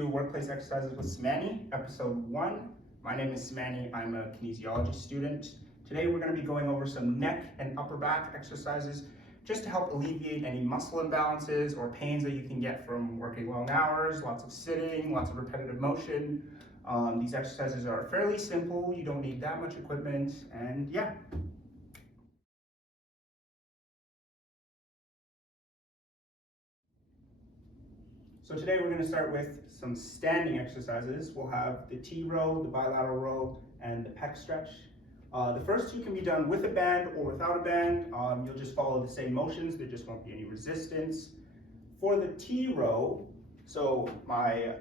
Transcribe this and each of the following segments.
to Workplace Exercises with Samani, episode 1. My name is Samani. I'm a kinesiology student. Today we're going to be going over some neck and upper back exercises just to help alleviate any muscle imbalances or pains that you can get from working long hours, lots of sitting, lots of repetitive motion. These exercises are fairly simple. You don't need that much equipment, and yeah. So today we're going to start with some standing exercises. We'll have the T row, the bilateral row, and the pec stretch. The first two can be done with a band or without a band. You'll just follow the same motions. There just won't be any resistance. For the T row, so my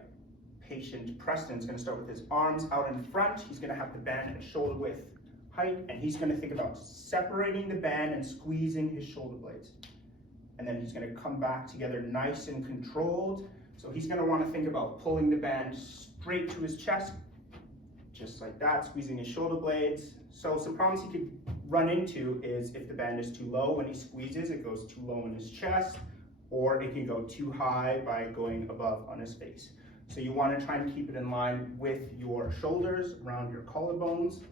patient Preston's going to start with his arms out in front. He's going to have the band at shoulder width height, and he's going to think about separating the band and squeezing his shoulder blades. And then he's going to come back together nice and controlled. So he's going to want to think about pulling the band straight to his chest, just like that, squeezing his shoulder blades. So some problems he could run into is if the band is too low when he squeezes, it goes too low in his chest, or it can go too high by going above on his face. So you want to try and keep it in line with your shoulders, around your collarbones.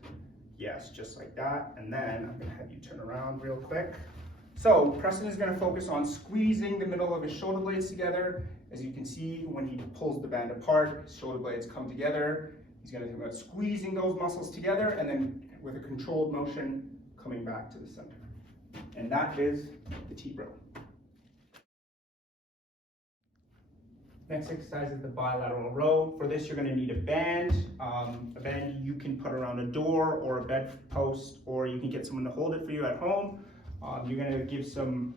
Yes, just like that. And then I'm going to have you turn around real quick. So Preston is going to focus on squeezing the middle of his shoulder blades together. As you can see, when he pulls the band apart, his shoulder blades come together. He's going to think about squeezing those muscles together and then with a controlled motion coming back to the center. And that is the T row. Next exercise is the bilateral row. For this, you're going to need a band. A band you can put around a door or a bedpost, or you can get someone to hold it for you at home. You're going to give some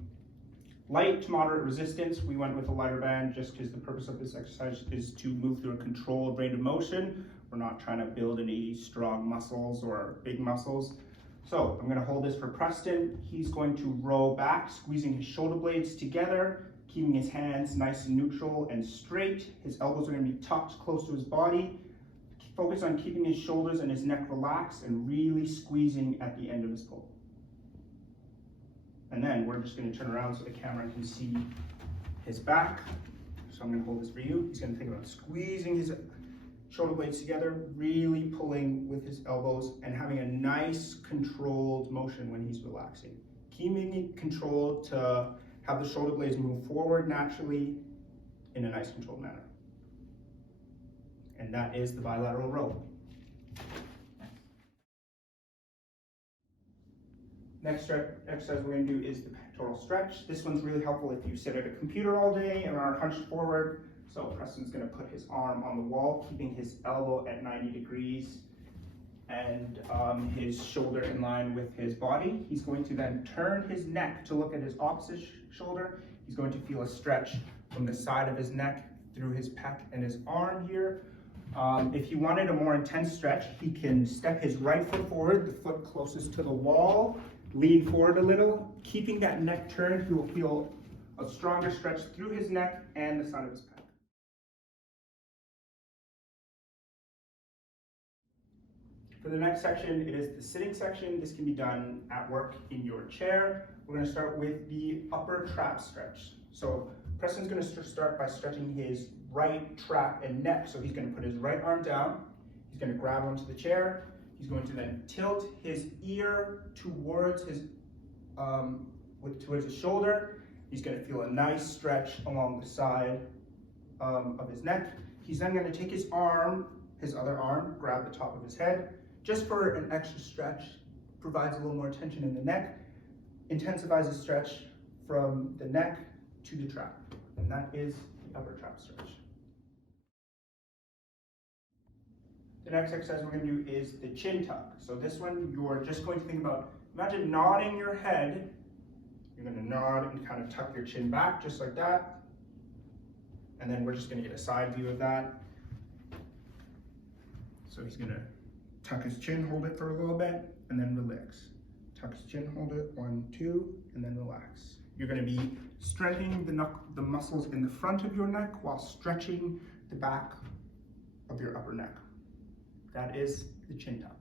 light to moderate resistance. We went with a lighter band just because the purpose of this exercise is to move through a controlled range of motion. We're not trying to build any strong muscles or big muscles. So I'm going to hold this for Preston. He's going to row back, squeezing his shoulder blades together, keeping his hands nice and neutral and straight. His elbows are going to be tucked close to his body. Focus on keeping his shoulders and his neck relaxed and really squeezing at the end of his pull. And then we're just going to turn around so the camera can see his back. So I'm going to hold this for you. He's going to think about squeezing his shoulder blades together, really pulling with his elbows and having a nice controlled motion when he's relaxing. Keeping it controlled to have the shoulder blades move forward naturally in a nice controlled manner. And that is the bilateral row. Next exercise we're going to do is the pectoral stretch. This one's really helpful if you sit at a computer all day and are hunched forward. So Preston's going to put his arm on the wall, keeping his elbow at 90 degrees and his shoulder in line with his body. He's going to then turn his neck to look at his opposite shoulder. He's going to feel a stretch from the side of his neck through his pec and his arm here. If he wanted a more intense stretch, he can step his right foot forward, the foot closest to the wall, lean forward a little. Keeping that neck turned, he will feel a stronger stretch through his neck and the side of his pec. For the next section, it is the sitting section. This can be done at work in your chair. We're going to start with the upper trap stretch. So Preston's going to start by stretching his right trap and neck. So he's going to put his right arm down. He's going to grab onto the chair. He's going to then tilt his ear towards his shoulder. He's going to feel a nice stretch along the side of his neck. He's then going to take his arm, his other arm, grab the top of his head, just for an extra stretch, provides a little more tension in the neck, intensifies the stretch from the neck to the trap. And that is the upper trap stretch. The next exercise we're going to do is the chin tuck. So this one, you're just going to think about, imagine nodding your head. You're going to nod and kind of tuck your chin back, just like that. And then we're just going to get a side view of that. So he's going to tuck his chin, hold it for a little bit, and then relax. Tuck his chin, hold it, 1, 2, and then relax. You're going to be strengthening the muscles in the front of your neck while stretching the back of your upper neck. That is the chin tuck.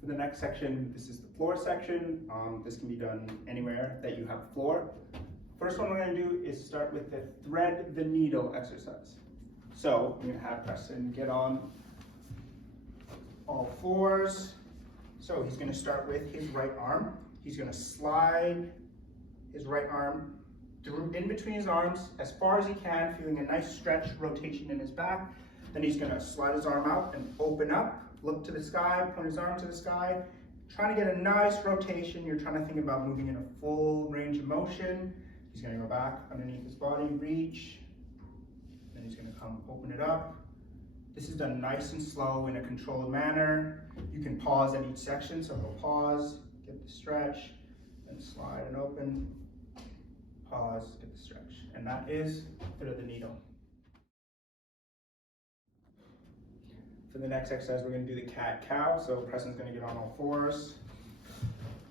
For For the next section, this is the floor section. This can be done anywhere that you have a floor. First one we're going to do is start with the thread the needle exercise. So I'm going to have Preston get on all fours. So he's going to start with his right arm. He's going to slide his right arm through in between his arms as far as he can, feeling a nice stretch, rotation in his back. Then he's going to slide his arm out and open up, look to the sky, point his arm to the sky, trying to get a nice rotation. You're trying to think about moving in a full range of motion. He's going to go back underneath his body, reach, then he's going to come open it up. This is done nice and slow in a controlled manner. You can pause at each section, so he'll pause, get the stretch, then slide and open, pause, get the stretch. And that is thread the needle. For the next exercise, we're going to do the cat-cow. So Preston's going to get on all fours.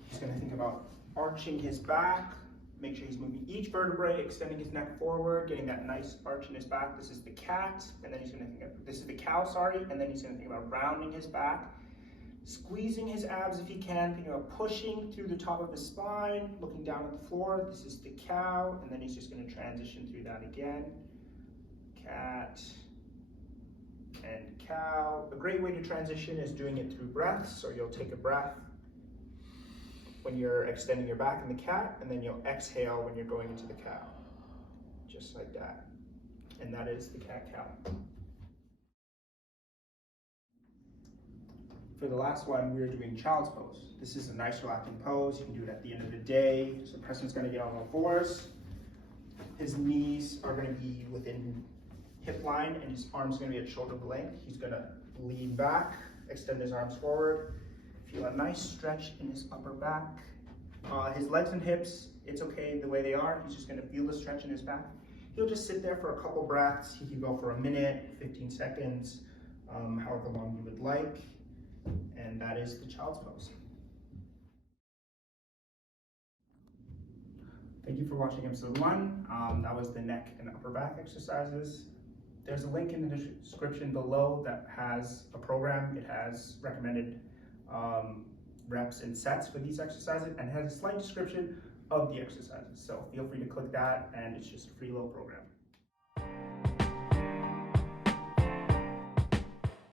He's going to think about arching his back. Make sure he's moving each vertebrae, extending his neck forward, getting that nice arch in his back. This is the cat, and then he's going to think of, this is the cow, sorry, and then he's going to think about rounding his back, squeezing his abs if he can, thinking about pushing through the top of his spine, looking down at the floor. This is the cow, and then he's just going to transition through that again. Cat and cow. A great way to transition is doing it through breaths. So you'll take a breath when you're extending your back in the cat, and then you'll exhale when you're going into the cow. Just like that. And that is the cat-cow. For the last one, we're doing child's pose. This is a nice relaxing pose. You can do it at the end of the day. So Preston's going to get on all fours. His knees are going to be within hip line, and his arms are going to be at shoulder length. He's going to lean back, extend his arms forward. Feel a nice stretch in his upper back. His legs and hips, it's okay the way they are. He's just going to feel the stretch in his back. He'll just sit there for a couple breaths. He can go for a minute, 15 seconds, however long you would like. And that is the child's pose. Thank you for watching episode 1. That was the neck and upper back exercises. There's a link in the description below that has a program. It has recommended reps and sets for these exercises, and it has a slight description of the exercises. So feel free to click that, and it's just a free little program.